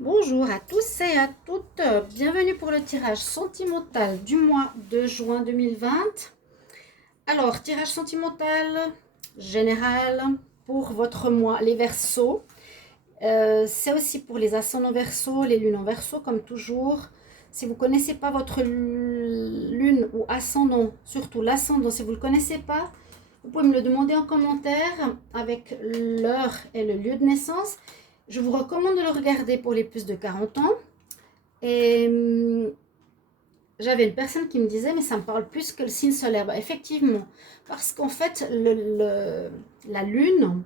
Bonjour à tous et à toutes, bienvenue pour le tirage sentimental du mois de juin 2020. Alors, tirage sentimental général pour votre mois, les Verseaux. C'est aussi pour les ascendants Verseaux, les lunes en Verseau, comme toujours. Si vous ne connaissez pas votre lune ou ascendant, surtout l'ascendant, si vous ne le connaissez pas, vous pouvez me le demander en commentaire avec l'heure et le lieu de naissance. Je vous recommande de le regarder pour les plus de 40 ans. Et j'avais une personne qui me disait, mais ça me parle plus que le signe solaire. Bah, effectivement, parce qu'en fait, la lune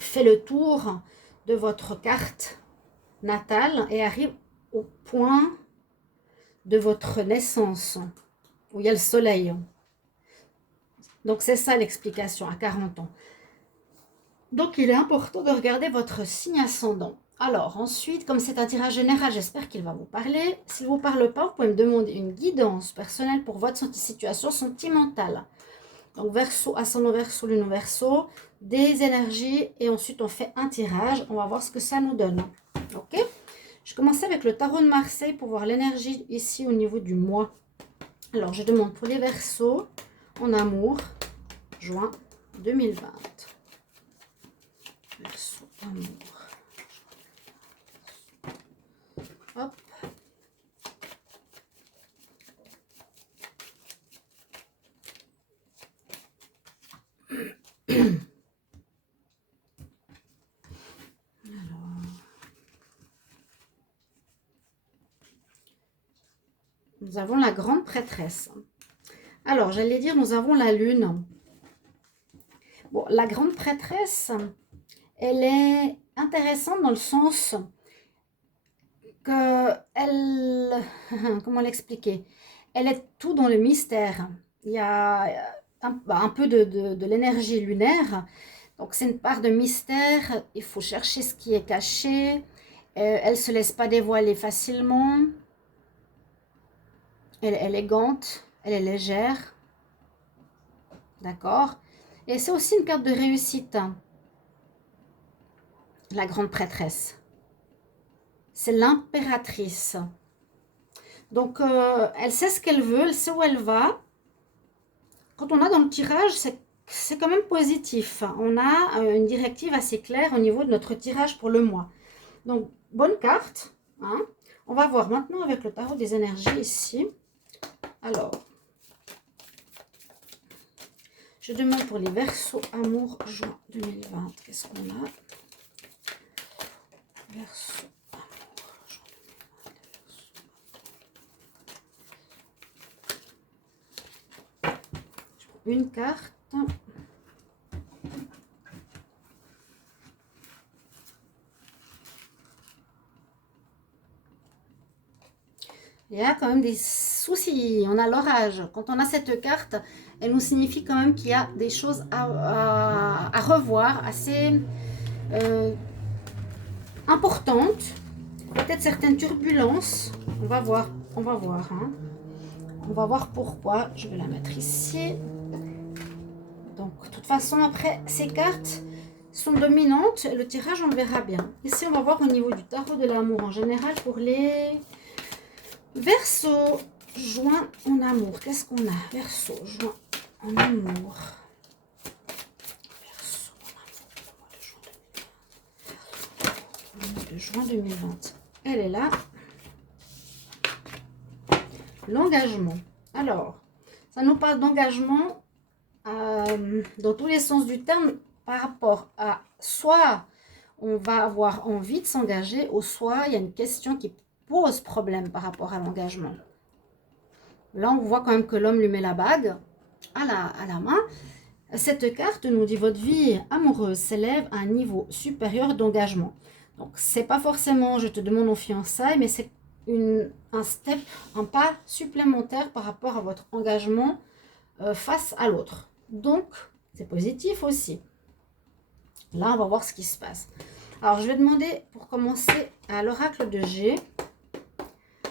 fait le tour de votre carte natale et arrive au point de votre naissance, où il y a le soleil. Donc c'est ça l'explication à 40 ans. Donc il est important de regarder votre signe ascendant. Alors ensuite, comme c'est un tirage général, j'espère qu'il va vous parler. S'il ne vous parle pas, vous pouvez me demander une guidance personnelle pour votre situation sentimentale. Donc Verseau, ascendant Verseau, lune Verseau, des énergies et ensuite on fait un tirage. On va voir ce que ça nous donne. Ok? Je commence avec le tarot de Marseille pour voir l'énergie ici au niveau du mois. Alors je demande pour les Verseaux en amour, juin 2020. Verseau, amour. Hop. Nous avons la grande prêtresse. Alors, j'allais dire, nous avons la lune. Bon, la grande prêtresse, elle est intéressante dans le sens que elle, comment l'expliquer? Elle est tout dans le mystère. Il y a un peu de l'énergie lunaire. Donc, c'est une part de mystère. Il faut chercher ce qui est caché. Elle ne se laisse pas dévoiler facilement. Elle est élégante. Elle est légère. D'accord? Et c'est aussi une carte de réussite. La grande prêtresse. C'est l'impératrice. Donc, elle sait ce qu'elle veut, elle sait où elle va. Quand on a dans le tirage, c'est quand même positif. On a une directive assez claire au niveau de notre tirage pour le mois. Donc, bonne carte. Hein. On va voir maintenant avec le tarot des énergies ici. Alors, je demande pour les Verseaux, amour, juin 2020. Qu'est-ce qu'on a? Verseaux. Une carte. Il y a quand même des soucis. On a l'orage. Quand on a cette carte, elle nous signifie quand même qu'il y a des choses à revoir assez importantes. Peut-être certaines turbulences. On va voir. On va voir. Hein. On va voir pourquoi. Je vais la mettre ici. Donc, de toute façon, après, ces cartes sont dominantes. Le tirage, on le verra bien. Ici, on va voir au niveau du tarot de l'amour en général pour les Verseau, juin en amour. Qu'est-ce qu'on a? Verseau, juin en amour. Verseau en amour. De juin 2020. Elle est là. L'engagement. Alors, ça nous parle d'engagement dans tous les sens du terme par rapport à soit on va avoir envie de s'engager ou soit il y a une question qui pose problème par rapport à l'engagement. Là, on voit quand même que l'homme lui met la bague à la main. Cette carte nous dit votre vie amoureuse s'élève à un niveau supérieur d'engagement. Donc, c'est pas forcément je te demande en fiançailles, mais c'est un step, un pas supplémentaire par rapport à votre engagement face à l'autre. Donc, c'est positif aussi. Là, on va voir ce qui se passe. Alors, je vais demander pour commencer à l'oracle de G.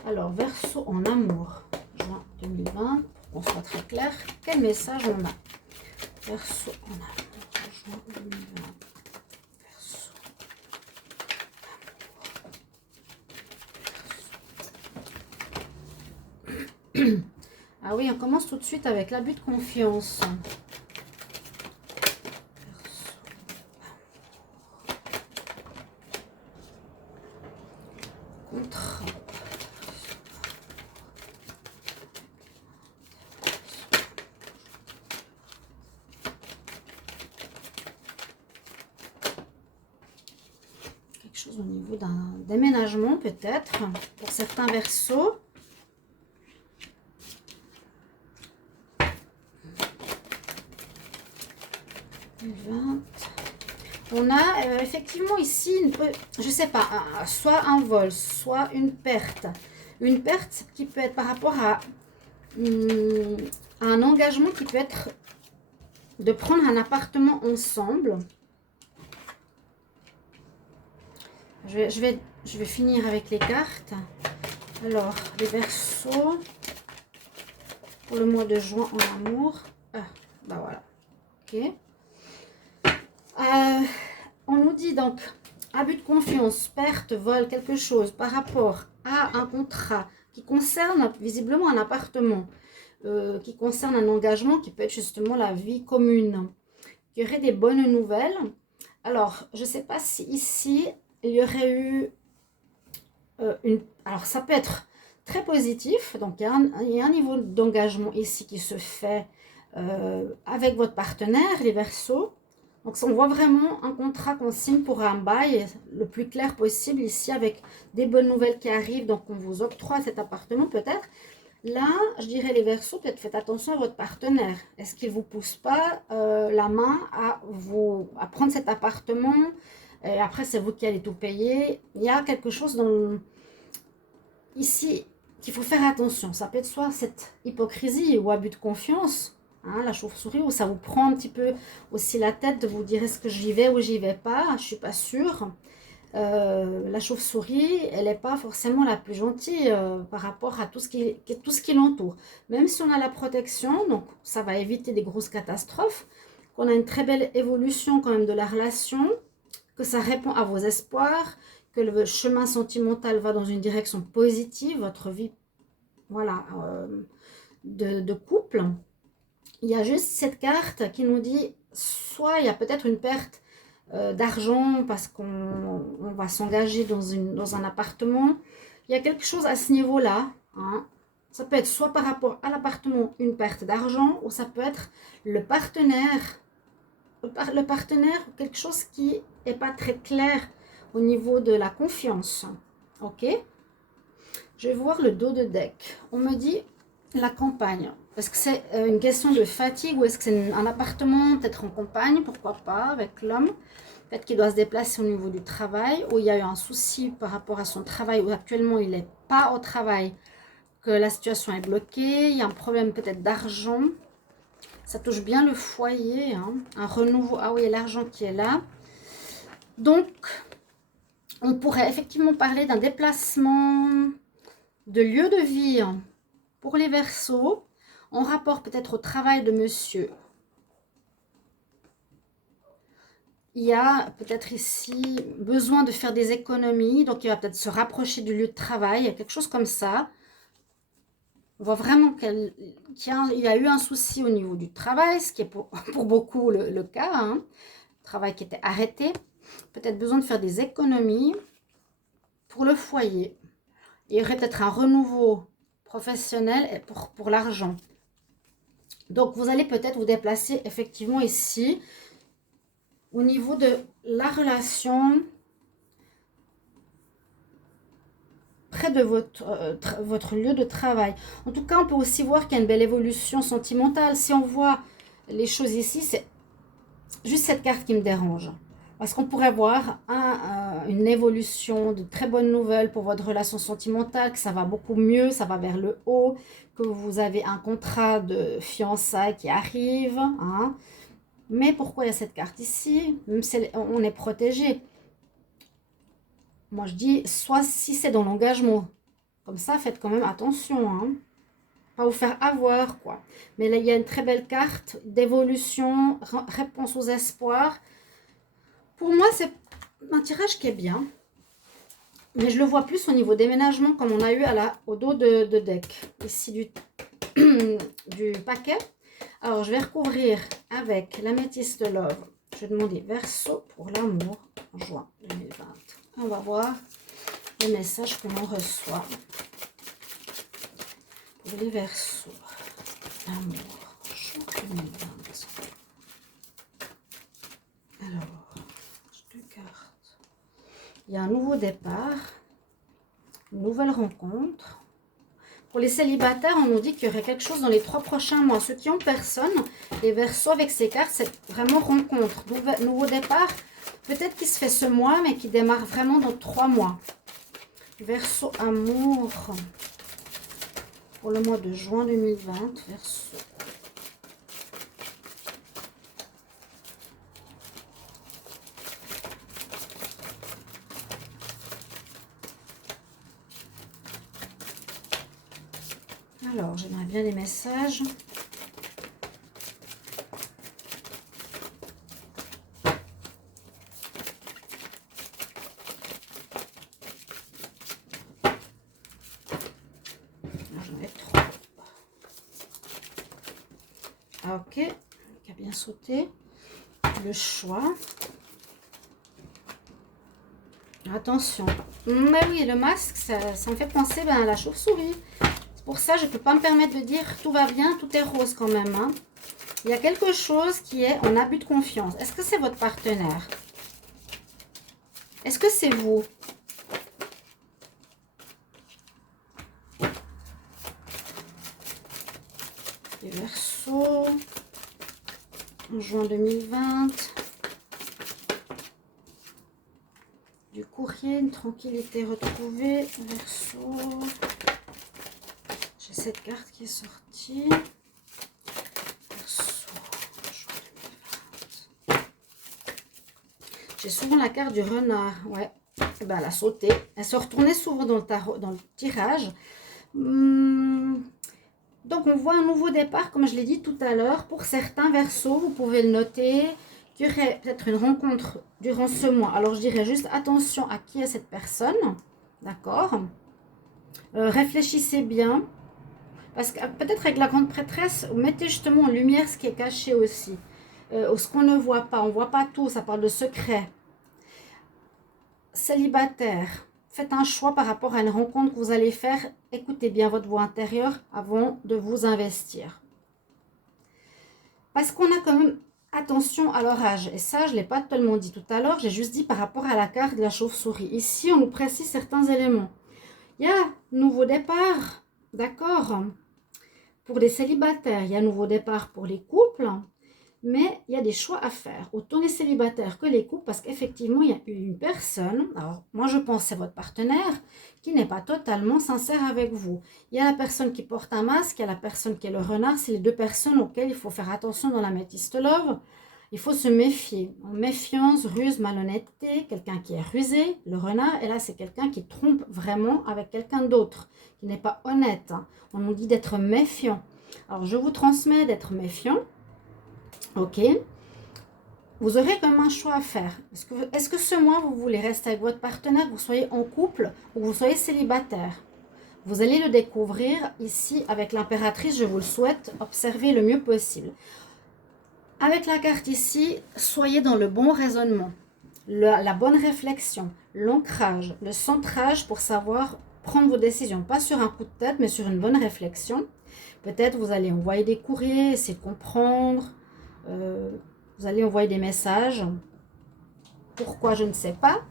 Alors, Verseau en amour, juin 2020, pour qu'on soit très clair. Quel message on a? Verseau en amour, juin 2020. Verseau, amour. Ah oui, on commence tout de suite avec l'abus de confiance. Contrat. Quelque chose au niveau d'un déménagement peut-être pour certains versos. On a effectivement ici, je sais pas, soit un vol, soit une perte. Une perte qui peut être par rapport à un engagement qui peut être de prendre un appartement ensemble. Je vais finir avec les cartes. Alors, les versos pour le mois de juin en amour. Ah, bah voilà. Ok. On nous dit donc abus de confiance, perte, vol, quelque chose par rapport à un contrat qui concerne visiblement un appartement, qui concerne un engagement qui peut être justement la vie commune. Il y aurait des bonnes nouvelles. Alors, je ne sais pas si ici, il y aurait eu alors, ça peut être très positif. Donc, il y a un niveau d'engagement ici qui se fait avec votre partenaire, les Verseaux. Donc, on voit vraiment un contrat qu'on signe pour un bail le plus clair possible ici avec des bonnes nouvelles qui arrivent. Donc, on vous octroie cet appartement peut-être. Là, je dirais les Verseaux, peut-être faites attention à votre partenaire. Est-ce qu'il ne vous pousse pas la main à prendre cet appartement et après, c'est vous qui allez tout payer. Il y a quelque chose ici qu'il faut faire attention. Ça peut être soit cette hypocrisie ou abus de confiance, hein, la chauve-souris, où ça vous prend un petit peu aussi la tête de vous dire est-ce que j'y vais ou j'y vais pas, je suis pas sûre. La chauve-souris, elle n'est pas forcément la plus gentille par rapport à tout ce qui l'entoure. Même si on a la protection, donc ça va éviter des grosses catastrophes, qu'on a une très belle évolution quand même de la relation, que ça répond à vos espoirs, que le chemin sentimental va dans une direction positive, votre vie voilà, de couple. Il y a juste cette carte qui nous dit, soit il y a peut-être une perte d'argent parce qu'on va s'engager dans un appartement. Il y a quelque chose à ce niveau-là. Hein. Ça peut être soit par rapport à l'appartement, une perte d'argent, ou ça peut être le partenaire, quelque chose qui n'est pas très clair au niveau de la confiance. Ok. Je vais voir le dos de deck. On me dit la campagne. Est-ce que c'est une question de fatigue ou est-ce que c'est un appartement, peut-être en campagne, pourquoi pas, avec l'homme. Peut-être qu'il doit se déplacer au niveau du travail, ou il y a eu un souci par rapport à son travail, où actuellement il n'est pas au travail, que la situation est bloquée, il y a un problème peut-être d'argent. Ça touche bien le foyer, hein. Un renouveau, ah oui, l'argent qui est là. Donc, on pourrait effectivement parler d'un déplacement de lieu de vie pour les Verseaux, en rapport peut-être au travail de monsieur. Il y a peut-être ici besoin de faire des économies, donc il va peut-être se rapprocher du lieu de travail, quelque chose comme ça. On voit vraiment qu'il y a eu un souci au niveau du travail, ce qui est pour beaucoup le cas, hein. Travail qui était arrêté. Peut-être besoin de faire des économies pour le foyer. Il y aurait peut-être un renouveau professionnel pour l'argent. Donc, vous allez peut-être vous déplacer effectivement ici au niveau de la relation près de votre lieu de travail. En tout cas, on peut aussi voir qu'il y a une belle évolution sentimentale. Si on voit les choses ici, c'est juste cette carte qui me dérange. Parce qu'on pourrait voir une évolution de très bonnes nouvelles pour votre relation sentimentale, que ça va beaucoup mieux, ça va vers le haut, que vous avez un contrat de fiançailles qui arrive. Hein. Mais pourquoi il y a cette carte ici? Même si on est protégé. Moi, je dis, soit si c'est dans l'engagement, comme ça, faites quand même attention. Hein. Pas vous faire avoir, quoi. Mais là, il y a une très belle carte d'évolution, réponse aux espoirs. Pour moi, c'est un tirage qui est bien. Mais je le vois plus au niveau déménagement comme on a eu au dos de deck. Ici du paquet. Alors, je vais recouvrir avec l'améthyste Love. Je vais demander Verseau pour l'amour en juin 2020. On va voir les messages que l'on reçoit pour les Verseaux. L'amour en juin 2020. Alors, deux cartes. Il y a un nouveau départ, une nouvelle rencontre. Pour les célibataires, on nous dit qu'il y aurait quelque chose dans les 3 prochains mois. Ceux qui ont personne, les Verseaux avec ces cartes, c'est vraiment rencontre, nouveau départ. Peut-être qu'il se fait ce mois, mais qui démarre vraiment dans 3 mois. Verseau amour pour le mois de juin 2020. Verseau. Alors, j'aimerais bien les messages. J'en ai 3. Ah, ok, qui a bien sauté. Le choix. Attention. Mais oui, le masque, ça me fait penser à la chauve-souris. Pour ça, je ne peux pas me permettre de dire tout va bien, tout est rose quand même. Hein. Il y a quelque chose qui est en abus de confiance. Est-ce que c'est votre partenaire? Est-ce que c'est vous? Les Verseaux, en juin 2020. Du courrier, une tranquillité retrouvée. Verseau. J'ai cette carte qui est sortie. J'ai souvent la carte du renard. Ouais. Et ben, elle a sauté. Elle se retournait souvent dans le tarot, dans le tirage. Donc, on voit un nouveau départ, comme je l'ai dit tout à l'heure. Pour certains Verseaux, vous pouvez le noter, qu'il y aurait peut-être une rencontre durant ce mois. Alors, je dirais juste attention à qui est cette personne. D'accord. Réfléchissez bien. Parce que peut-être avec la grande prêtresse, mettez justement en lumière ce qui est caché aussi. Ce qu'on ne voit pas. On ne voit pas tout. Ça parle de secret. Célibataire. Faites un choix par rapport à une rencontre que vous allez faire. Écoutez bien votre voix intérieure avant de vous investir. Parce qu'on a quand même attention à leur âge. Et ça, je ne l'ai pas tellement dit tout à l'heure. J'ai juste dit par rapport à la carte de la chauve-souris. Ici, on nous précise certains éléments. Il y a nouveau départ. D'accord. Pour les célibataires, il y a un nouveau départ pour les couples, mais il y a des choix à faire, autant les célibataires que les couples, parce qu'effectivement, il y a une personne, alors moi je pense que c'est votre partenaire, qui n'est pas totalement sincère avec vous. Il y a la personne qui porte un masque, il y a la personne qui est le renard, c'est les deux personnes auxquelles il faut faire attention dans l'améthyste Love. Il faut se méfier. En méfiance, ruse, malhonnêteté, quelqu'un qui est rusé, le renard, et là c'est quelqu'un qui trompe vraiment avec quelqu'un d'autre, qui n'est pas honnête. On nous dit d'être méfiant. Alors je vous transmets d'être méfiant. Ok. Vous aurez quand même un choix à faire. Est-ce que ce mois, vous voulez rester avec votre partenaire, que vous soyez en couple ou vous soyez célibataire? Vous allez le découvrir ici avec l'impératrice, je vous le souhaite. Observez le mieux possible. Avec la carte ici, soyez dans le bon raisonnement, la bonne réflexion, l'ancrage, le centrage pour savoir prendre vos décisions. Pas sur un coup de tête, mais sur une bonne réflexion. Peut-être vous allez envoyer des courriers, essayer de comprendre. Vous allez envoyer des messages. Pourquoi, je ne sais pas.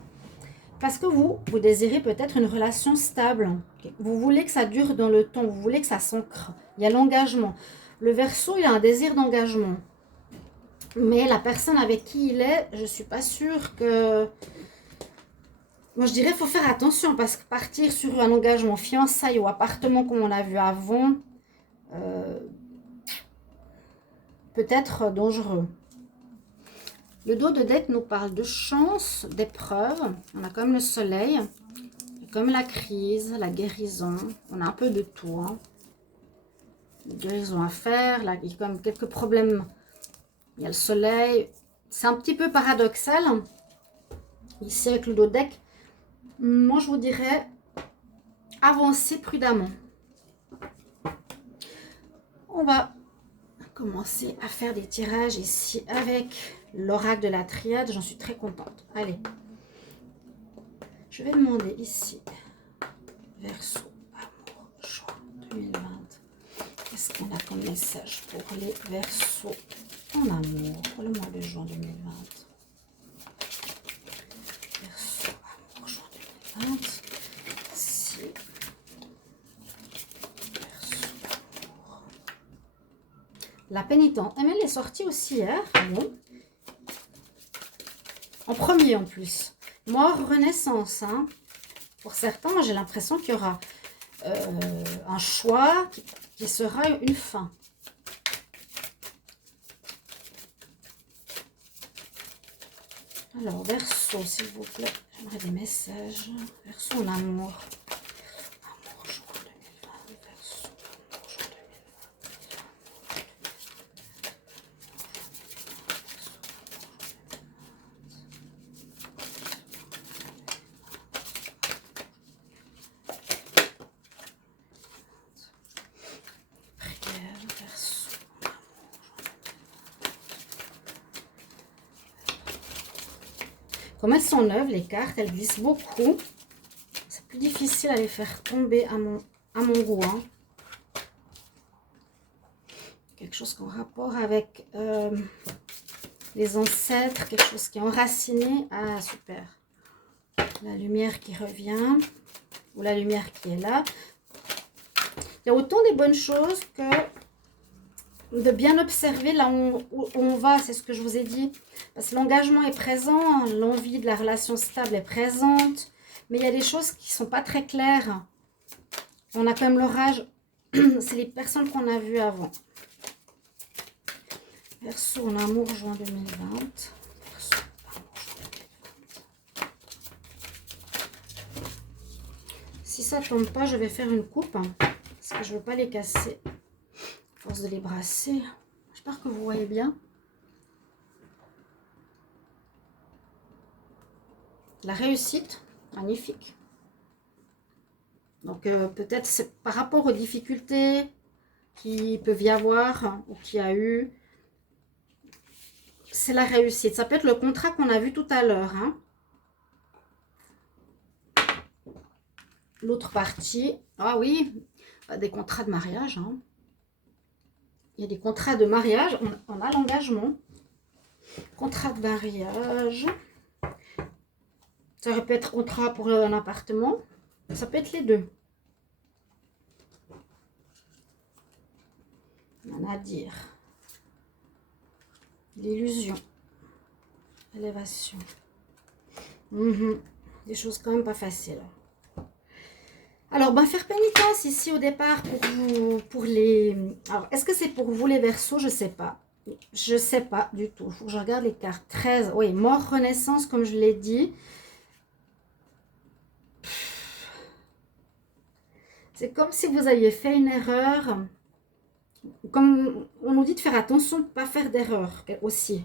Parce que vous désirez peut-être une relation stable. Vous voulez que ça dure dans le temps. Vous voulez que ça s'ancre. Il y a l'engagement. Le Verseau, il a un désir d'engagement. Mais la personne avec qui il est, je ne suis pas sûre que... Moi, je dirais qu'il faut faire attention parce que partir sur un engagement fiançailles ou appartement comme on a vu avant, peut être dangereux. Le dos de deck nous parle de chance, d'épreuve. On a comme le soleil, comme la crise, la guérison. On a un peu de tout. Hein. Une guérison à faire, là, il y a comme quelques problèmes. Il y a le soleil. C'est un petit peu paradoxal. Ici avec le dos de deck. moi je vous dirais, avancez prudemment. On va commencer à faire des tirages ici avec l'oracle de la triade. J'en suis très contente. Allez, je vais demander ici, Verseau, amour, joie 2020. Qu'est-ce qu'on a comme message pour les Verseaux en amour pour le mois de juin 2020? Verseau, amour, juin 2020. Si. Verseau, amour. La pénitente. Elle est sortie aussi hier. Bon. En premier en plus. Mort, renaissance. Hein. Pour certains, moi j'ai l'impression qu'il y aura un choix qui sera une fin. Alors, Verseau, s'il vous plaît, j'aimerais des messages. Verseau en amour. Amour, juin 2020. Verseau, amour, juin 2020. Prière, Verseau. Comme elles sont neuves, les cartes, elles glissent beaucoup. C'est plus difficile à les faire tomber à mon goût. Hein. Quelque chose en rapport avec les ancêtres, quelque chose qui est enraciné. Ah, super. La lumière qui revient, ou la lumière qui est là. Il y a autant des bonnes choses que de bien observer là où on va, c'est ce que je vous ai dit. Parce que l'engagement est présent, l'envie de la relation stable est présente, mais il y a des choses qui ne sont pas très claires. On a quand même l'orage, c'est les personnes qu'on a vues avant. Verseau en amour, juin 2020. Verseau, amour, juin 2020. Si ça ne tombe pas, je vais faire une coupe, hein, parce que je ne veux pas les casser. À force de les brasser. J'espère que vous voyez bien. La réussite, magnifique. Donc peut-être c'est par rapport aux difficultés qui peuvent y avoir, hein, ou qu'il y a eu. C'est la réussite. Ça peut être le contrat qu'on a vu tout à l'heure. Hein. L'autre partie. Ah oui, des contrats de mariage. Hein. Il y a des contrats de mariage. On a l'engagement. Contrat de mariage. Ça aurait pu être contrat pour un appartement. Ça peut être les deux. On a à dire. L'illusion. Élévation. Des choses quand même pas faciles. Alors, faire pénitence ici au départ pour vous, pour les... Alors, est-ce que c'est pour vous les Verseaux? Je sais pas. Je sais pas du tout. Il faut que je regarde les cartes. 13, oui, mort, renaissance, comme je l'ai dit. C'est comme si vous aviez fait une erreur. Comme on nous dit de faire attention de ne pas faire d'erreur aussi.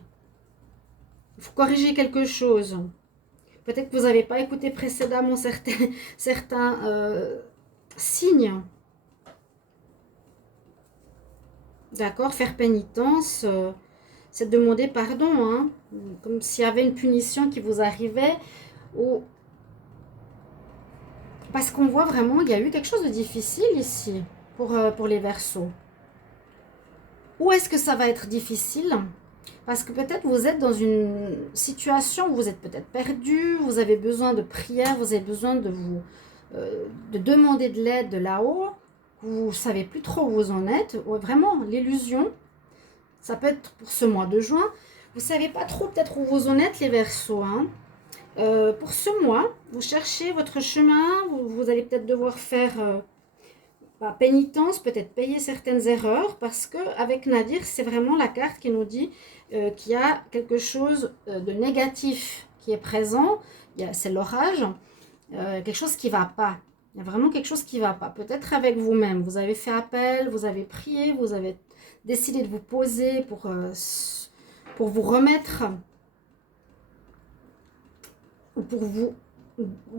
Il faut corriger quelque chose. Peut-être que vous n'avez pas écouté précédemment certains signes. D'accord, faire pénitence, c'est demander pardon, hein, comme s'il y avait une punition qui vous arrivait, ou parce qu'on voit vraiment qu'il y a eu quelque chose de difficile ici pour les Verseaux. Où est-ce que ça va être difficile? Parce que peut-être vous êtes dans une situation où vous êtes peut-être perdu, vous avez besoin de prière, vous avez besoin de vous de demander de l'aide de là-haut, vous ne savez plus trop où vous en êtes, vraiment l'illusion. Ça peut être pour ce mois de juin. Vous ne savez pas trop peut-être où vous en êtes les Verseaux. Hein. Pour ce mois, vous cherchez votre chemin. Vous allez peut-être devoir faire pénitence, peut-être payer certaines erreurs. Parce qu'avec Nadir, c'est vraiment la carte qui nous dit qu'il y a quelque chose de négatif qui est présent. C'est l'orage. Quelque chose qui ne va pas. Il y a vraiment quelque chose qui ne va pas. Peut-être avec vous-même. Vous avez fait appel, vous avez prié, vous avez décidé de vous poser pour vous remettre ou pour vous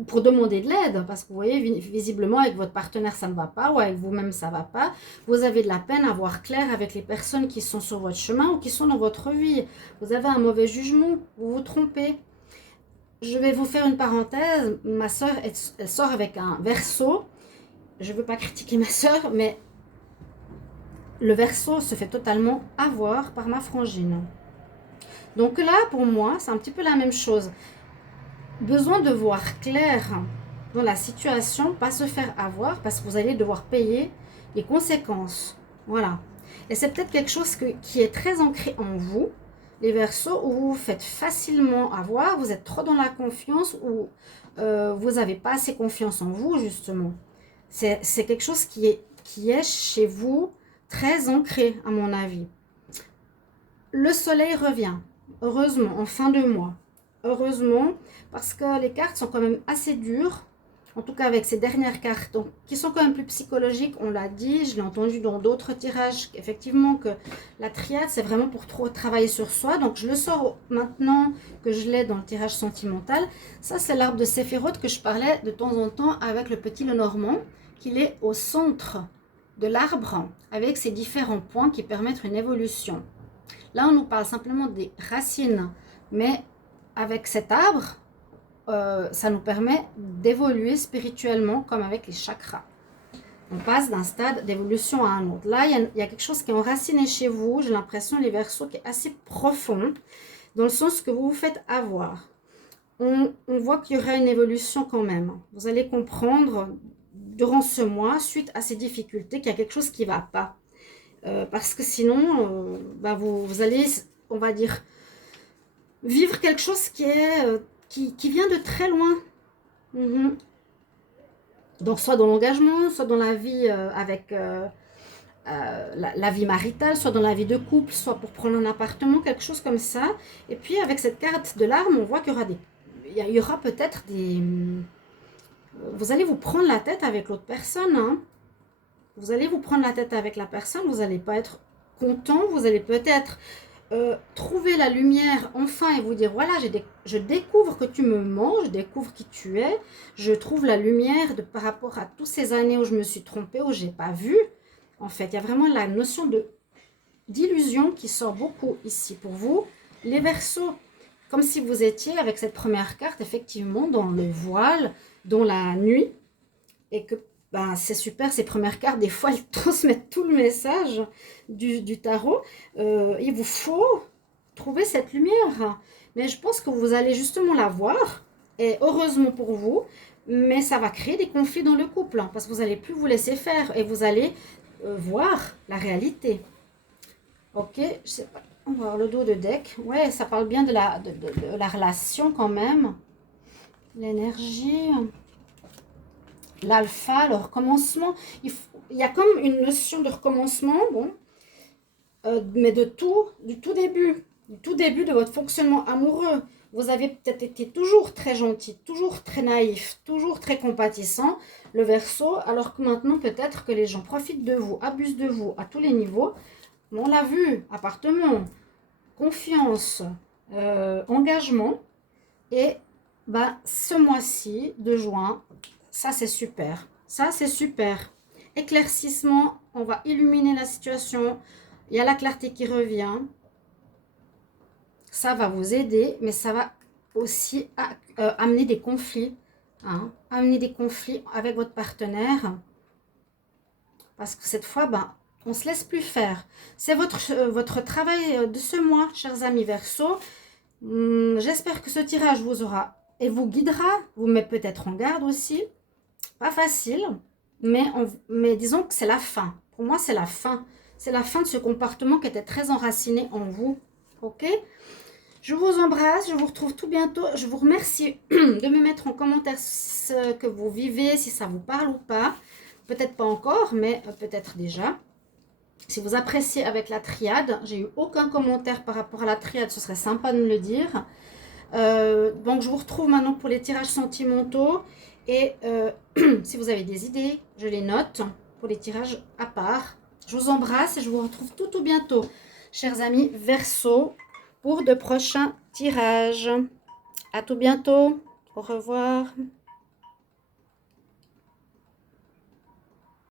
pour demander de l'aide, parce que vous voyez, visiblement, avec votre partenaire, ça ne va pas, ou avec vous-même, ça ne va pas. Vous avez de la peine à voir clair avec les personnes qui sont sur votre chemin ou qui sont dans votre vie. Vous avez un mauvais jugement, vous vous trompez. Je vais vous faire une parenthèse. Ma soeur, elle sort avec un Verseau. Je ne veux pas critiquer ma soeur, mais le Verseau se fait totalement avoir par ma frangine. Donc là, pour moi, c'est un petit peu la même chose. Besoin de voir clair dans la situation, pas se faire avoir parce que vous allez devoir payer les conséquences. Voilà. Et c'est peut-être quelque chose qui est très ancré en vous, les Verseaux, où vous vous faites facilement avoir, vous êtes trop dans la confiance ou vous n'avez pas assez confiance en vous, justement. C'est quelque chose qui est chez vous très ancré, à mon avis. Le soleil revient, heureusement, en fin de mois. Heureusement, parce que les cartes sont quand même assez dures, en tout cas avec ces dernières cartes, donc, qui sont quand même plus psychologiques, on l'a dit, je l'ai entendu dans d'autres tirages, effectivement que la triade, c'est vraiment pour trop travailler sur soi, donc je le sors maintenant que je l'ai dans le tirage sentimental. Ça, c'est l'arbre de Séphiroth que je parlais de temps en temps avec le petit Lenormand, qu'il est au centre de l'arbre, avec ses différents points qui permettent une évolution. Là, on nous parle simplement des racines, mais avec cet arbre, ça nous permet d'évoluer spirituellement comme avec les chakras. On passe d'un stade d'évolution à un autre. Là, il y a quelque chose qui est enraciné chez vous, j'ai l'impression, les Verseaux, qui est assez profond, dans le sens que vous vous faites avoir. On voit qu'il y aura une évolution quand même. Vous allez comprendre, durant ce mois, suite à ces difficultés, qu'il y a quelque chose qui ne va pas. Parce que sinon, vous allez, on va dire, vivre quelque chose qui vient de très loin. Donc, soit dans l'engagement, soit dans la vie avec la vie maritale, soit dans la vie de couple, soit pour prendre un appartement, quelque chose comme ça. Et puis, avec cette carte de l'arme, on voit qu'il y aura peut-être des... Vous allez vous prendre la tête avec l'autre personne, hein. Vous allez vous prendre la tête avec la personne, vous n'allez pas être content, vous allez peut-être trouver la lumière enfin et vous dire, voilà, je découvre que tu me mens, je découvre qui tu es, je trouve la lumière par rapport à toutes ces années où je me suis trompée, où je n'ai pas vu. En fait, il y a vraiment la notion d'illusion qui sort beaucoup ici pour vous. Les Verseaux, comme si vous étiez avec cette première carte, effectivement, dans le voile, dans la nuit, et que c'est super, ces premières cartes, des fois, elles transmettent tout le message du tarot. Il vous faut trouver cette lumière. Mais je pense que vous allez justement la voir, et heureusement pour vous, mais ça va créer des conflits dans le couple, hein, parce que vous n'allez plus vous laisser faire, et vous allez voir la réalité. Ok, je sais pas, on va voir le dos de deck. Ouais, ça parle bien de la relation quand même. L'énergie... L'alpha, le recommencement, il y a comme une notion de recommencement, bon, mais du tout début de votre fonctionnement amoureux. Vous avez peut-être été toujours très gentil, toujours très naïf, toujours très compatissant, le Verseau, alors que maintenant peut-être que les gens profitent de vous, abusent de vous à tous les niveaux. On l'a vu, appartement, confiance, engagement, et ce mois-ci de juin, ça c'est super, ça c'est super. Éclaircissement, on va illuminer la situation, il y a la clarté qui revient. Ça va vous aider, mais ça va aussi amener des conflits, hein, amener des conflits avec votre partenaire. Parce que cette fois, on ne se laisse plus faire. C'est votre travail de ce mois, chers amis Verseaux. J'espère que ce tirage vous aura et vous guidera, vous met peut-être en garde aussi. Pas facile, mais disons que c'est la fin. Pour moi, c'est la fin. C'est la fin de ce comportement qui était très enraciné en vous. Ok? Je vous embrasse, je vous retrouve tout bientôt. Je vous remercie de me mettre en commentaire ce que vous vivez, si ça vous parle ou pas. Peut-être pas encore, mais peut-être déjà. Si vous appréciez avec la triade, j'ai eu aucun commentaire par rapport à la triade, ce serait sympa de me le dire. Donc je vous retrouve maintenant pour les tirages sentimentaux. Et si vous avez des idées, je les note pour les tirages à part. Je vous embrasse et je vous retrouve tout bientôt, chers amis Verseaux, pour de prochains tirages. À tout bientôt. Au revoir.